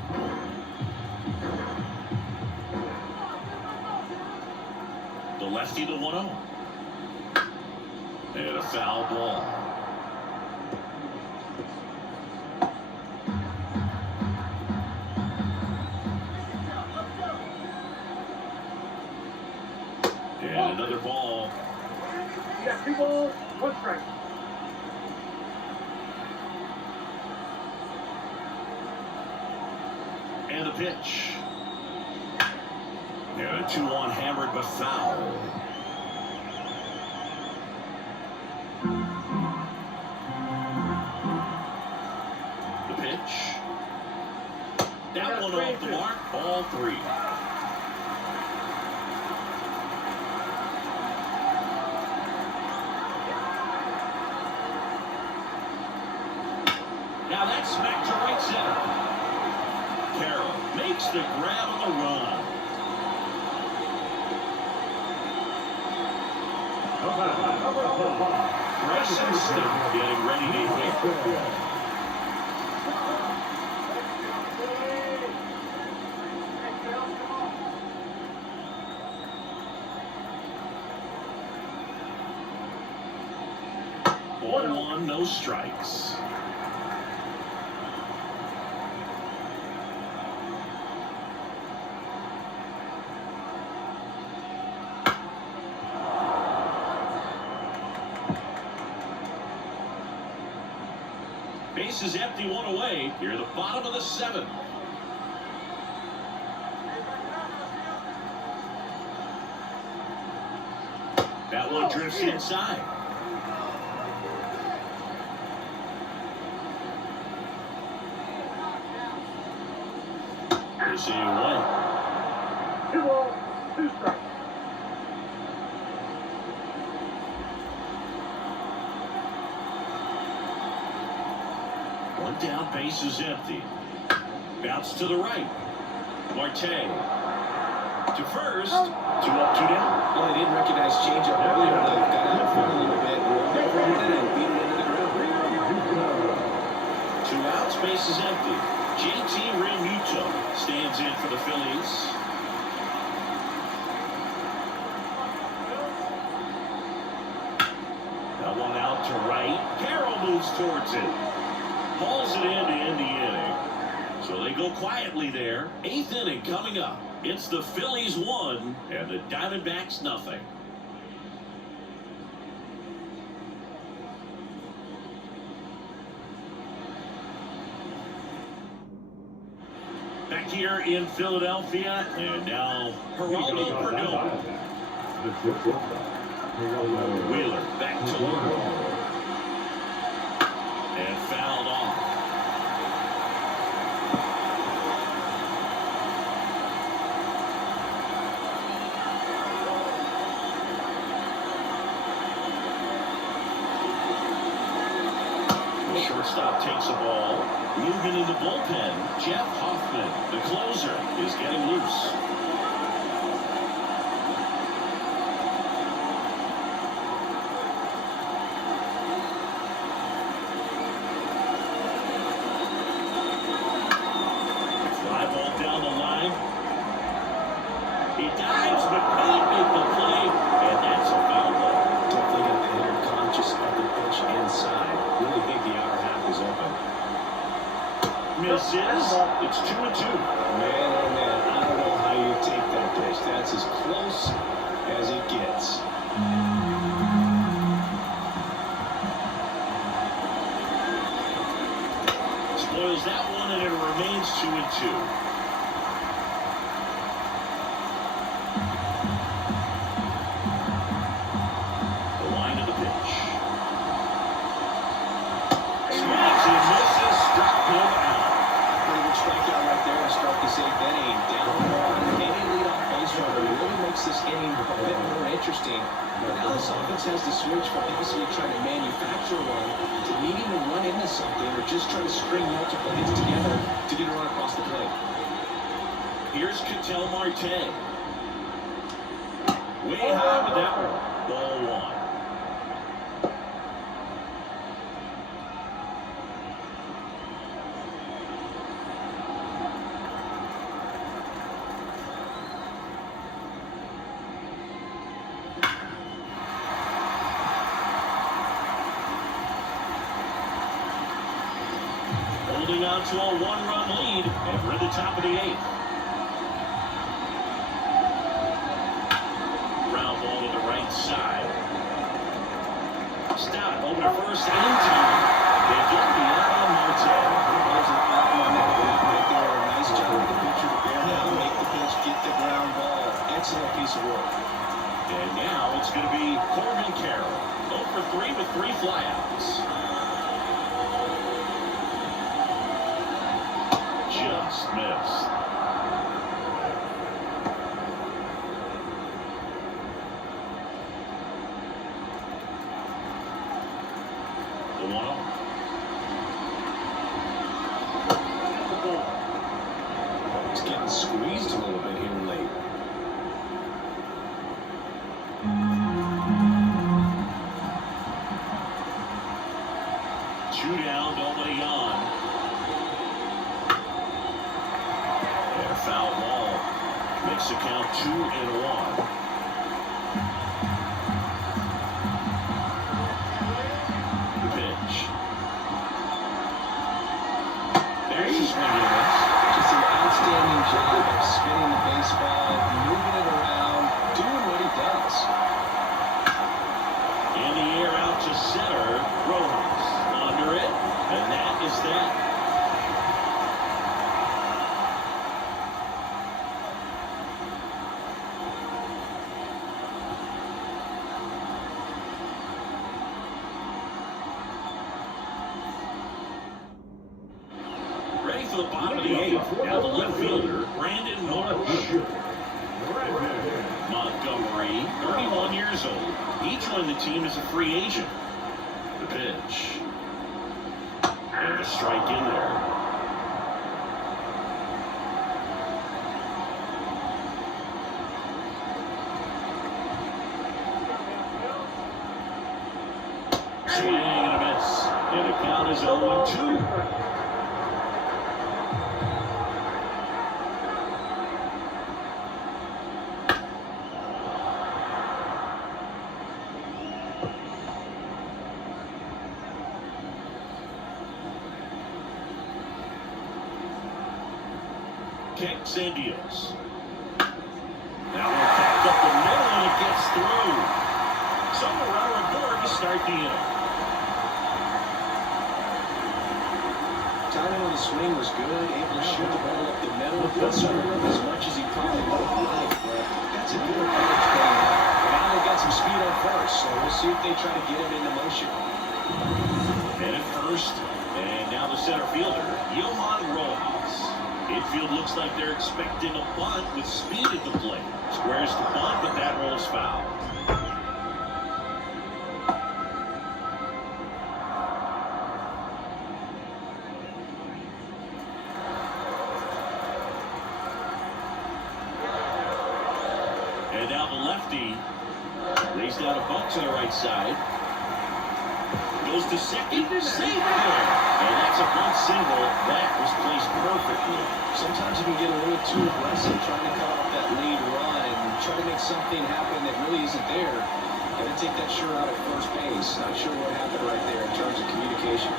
The lefty, the 1-0. And a foul ball. And another ball. Yeah, 2 balls, 1 strike. And the pitch. And a 2-1 hammered but foul. The pitch. That one off the mark. All 3. Now that's smacked to right center. Carroll makes the grab on the run. Press and stop, getting ready to hit. 1-1, no strikes. Base is empty, 1 away. Here at the bottom of the 7th. That one drifts inside. This away. 2 balls, 2 strikes. One down, base is empty. Bounce to the right. Marte to first. 2 up, 2 down. Well, they didn't recognize changeup earlier. They got out in front a little bit, rolled over it, and beat it into the ground. 2 outs, base is empty. JT Realmuto stands in for the Phillies. That one out to right. Carroll moves towards it. Hauls it in to end the inning. So they go quietly there. 8th inning coming up. It's the Phillies 1 and the Diamondbacks nothing. Back here in Philadelphia, and now Geraldo Perdomo. Wheeler back to work. And fouled off. The shortstop takes the ball. Movement in the bullpen. Jeff Hoffman, the closer, is getting loose. Fly ball down the line. He dives, but can't make the play, and that's a foul ball. Definitely got the hitter conscious of the pitch inside. Really think the outer half is open. Misses. It's 2-2. Man, oh man, I don't know how you take that pitch. That's as close as it gets. Spoils that one, and it remains 2-2. The line of the pitch. Swings and misses. Struck him out. Pretty good strikeout right there to start this eighth inning. Down one, any leadoff base runner really makes this inning a bit more interesting. But now this offense has to switch from possibly trying to manufacture one to needing to run into something or just trying to string multiple hits together to get a run across the plate. Here's Ketel Marte. Way high with that one. Ball one. Holding on to a one-run lead, and we're at the top of the eighth. Ground ball to the right side. Stout over to first in time. They get the out on Marte. There's an out on that one right there. Nice job with the pitcher to bear down, make the pitch, get the ground ball. Excellent piece of work. And now it's going to be Corbin Carroll. 0 for 3 with 3 flyouts. Just missed. The 1-0. It's getting squeezed a little bit here late. Two down, nobody on. And a foul ball makes the count 2-1. The pitch. There's the swing and a miss. Just an outstanding job of spinning the baseball, moving it around, doing what he does. In the air out to center. Rojas under it. And that is that. Ready for the bottom of the eighth. Now the left fielder, Brandon Marsh. Montgomery, 31 years old. He joined the team as a free agent. The pitch. And a strike in there. Swing and a miss. And the count is 0-2. Kicks and deals. Now we're packed up the middle and it gets through. So a runner aboard to start the inning. Timing on the swing was good, able to shoot the ball up the middle. Not certainly as much as he probably would have liked, but that's a good approach paying off. Now they've got some speed on first, so we'll see if they try to get him into motion. And at first, and now the center fielder, Johan Rojas. Infield looks like they're expecting a bunt with speed at the plate. Squares the bunt, but that rolls foul. And now the lefty lays down a bunt to the right side. Goes to second. Safe there. And that's a bunt single. That was placed perfectly. Sometimes you can get a little too aggressive trying to cut off that lead run and try to make something happen that really isn't there. And then take that shirt out at first base. Not sure what happened right there in terms of communication.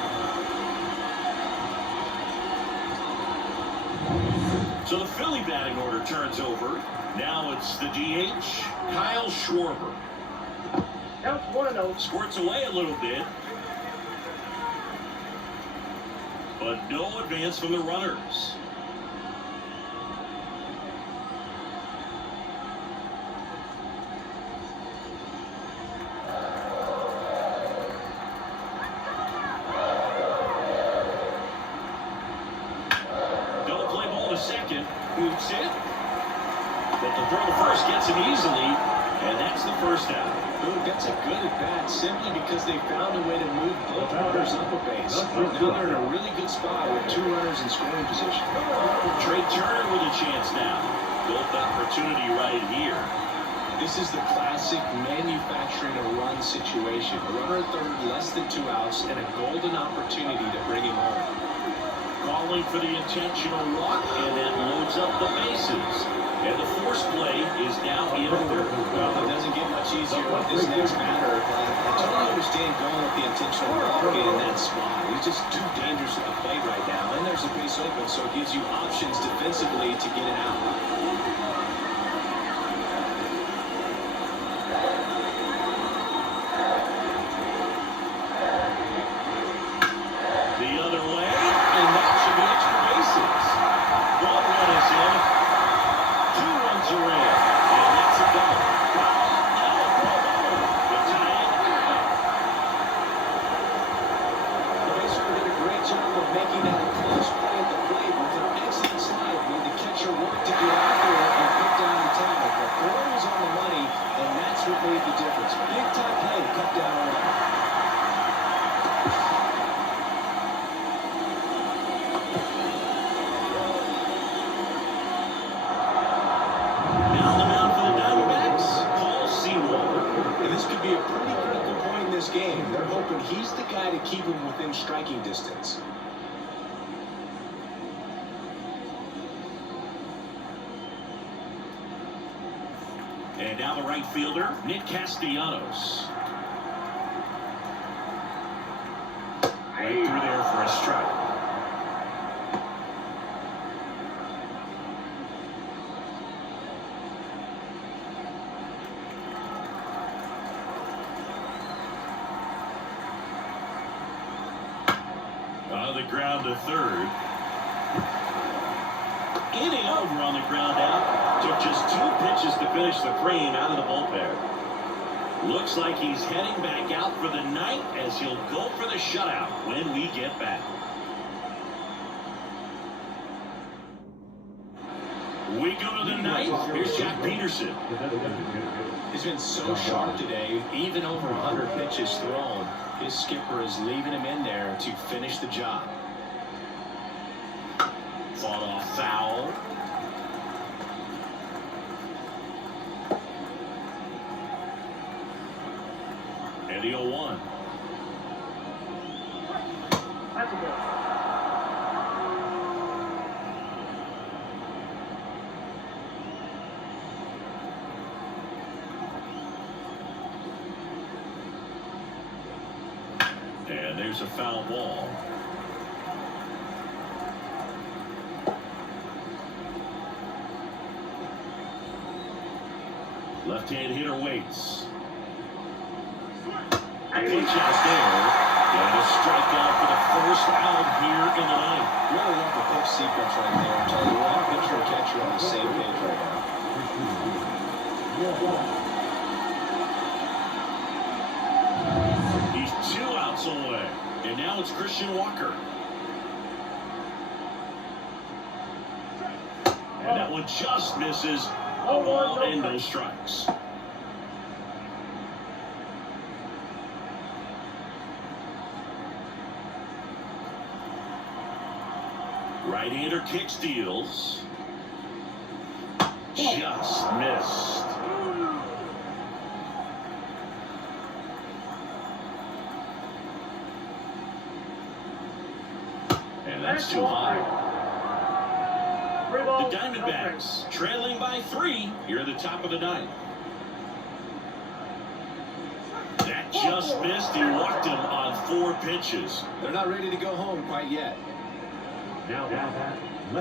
So the Philly batting order turns over. Now it's the DH, Kyle Schwarber. Counts 1-0. Squirts away a little bit. But no advance from the runners. Double play ball to second. Boots it. But the throw to first gets it easily. And that's the first out. Ooh, that's a good at bat simply because they found a way to move both runners up a base. Now they're in a really good spot with 2 runners in scoring position. Trey Turner with a chance now. Golden opportunity right here. This is the classic manufacturing a run situation. A runner at third, less than 2 outs, and a golden opportunity to bring him home. Calling for the intentional walk, and that loads up the bases. And the force play is now in order. Well, it doesn't get much easier with this next batter. I totally understand going with the intentional walk in that spot. He's just too dangerous at the plate right now. And there's a base open, so it gives you options defensively to get it out. The other way, and that should be extra bases. 1 run is in. 2 runs are in. And that's a double. Now a double. The tie it. The baseman did a great job of making that a close play at the plate with an excellent slide. Made the catcher work to get out there and put down the tag. The throw was on the money, and that's what made the difference. Big time play to cut down a run. Now on the mound for the Diamondbacks, Paul Sewell. And this could be a pretty critical point in this game. They're hoping he's the guy to keep him within striking distance. And now the right fielder, Nick Castellanos. Right through there for a strike. On the ground to third. Inning over on the ground out. Took just 2 pitches to finish the frame out of the bullpen. Looks like he's heading back out for the ninth as he'll go for the shutout when we get back. We go to the ninth. Here's Jack Peterson. He's been so sharp today, even over 100 pitches thrown. His skipper is leaving him in there to finish the job. Fought off foul. And the 0-1. That's a ball. And there's a foul ball. Left-hand hitter waits. A pitch out there. And a strikeout for the first out here in the ninth. Really love the pitch sequence right there. I'm telling you what, pitcher and catcher on the same page right now. He's 2 outs away. And now it's Christian Walker. And that one just misses. A ball and no strikes. Right-hander kick steals. Just missed. That's too high. Three The balls, no Diamondbacks trailing by 3 here at the top of the 9th. That just missed. He walked him on 4 pitches. They're not ready to go home quite yet.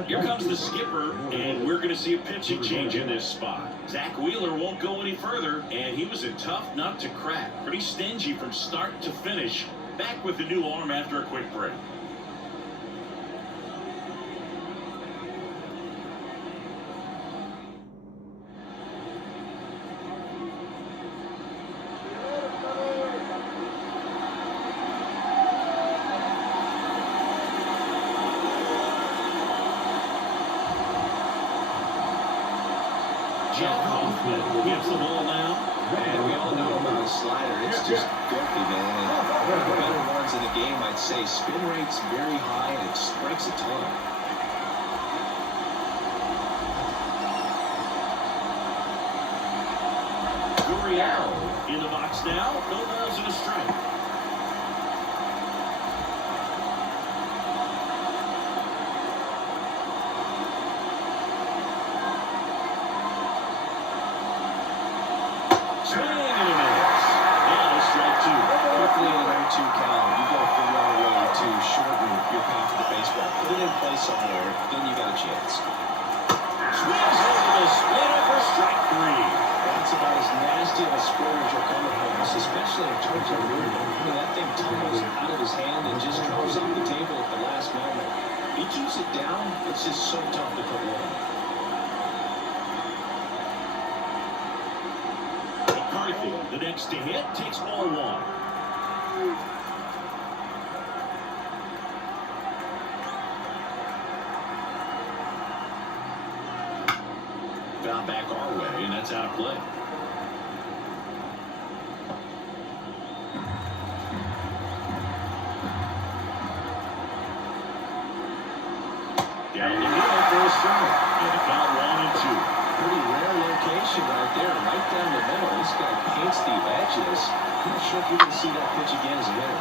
Here comes the skipper, and we're going to see a pitching change in this spot. Zach Wheeler won't go any further, and he was a tough nut to crack. Pretty stingy from start to finish. Back with the new arm after a quick break. Jack Hoffman gets the ball now. And we all know about his slider. It's just filthy, man. And one of the better ones in the game, I'd say. Spin rate's very high, and it strikes a ton. Gurriel in the box now. No balls and a strike. Swing and a miss. And a strike 2. Quickly in an 0-2 count, you got to figure out a way to shorten your path to the baseball. Put it in play somewhere, then you got a chance. Swings over the splitter for strike 3. That's about as nasty of a splitter as you'll come at Holmes, especially in terms of movement. I mean, that thing tumbles out of his hand and just drops off the table at the last moment. He keeps it down, it's just so tough to put one. McCarthy, the next to hit, takes ball 1. Foul back our way, and that's out of play. Down the middle for a strike. And the count 1-2. Pretty rare location right there, right down the middle. This guy paints the edges. I'm not sure if you can see that pitch again as a hitter.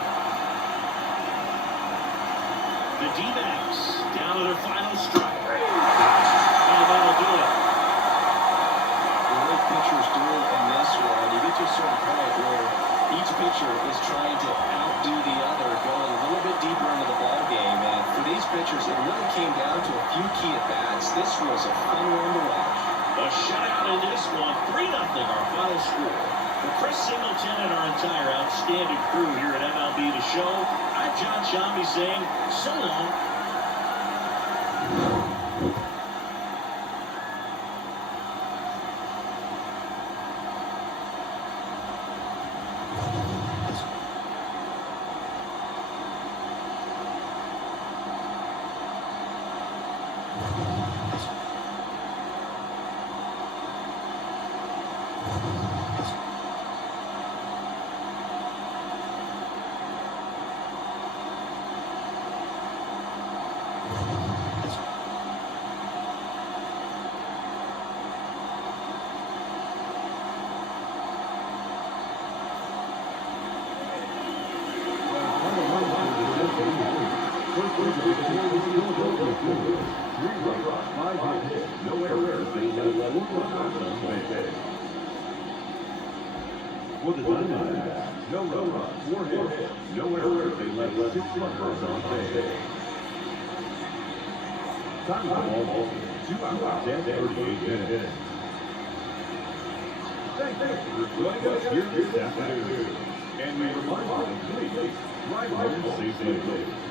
The D-backs down to their final strike. And that'll do it. The way pitchers do it in this one, you get to a certain point where each pitcher is trying to outdo the other, going a little bit deeper into the ball game. And for these pitchers, it really came down to a few key at-bats. This was a fun one to watch. A shutout in this one, 3-0 our final score. For Chris Singleton and our entire outstanding crew here at MLB The Show, I'm John Shambi saying so long. For the Diamondbacks, no runs, 4 hits, no errors, they left 6 runners on base. Time of the ball, 2 hours and 38 minutes. Thank you for joining us here this afternoon. And we remind you, please, drive home safely.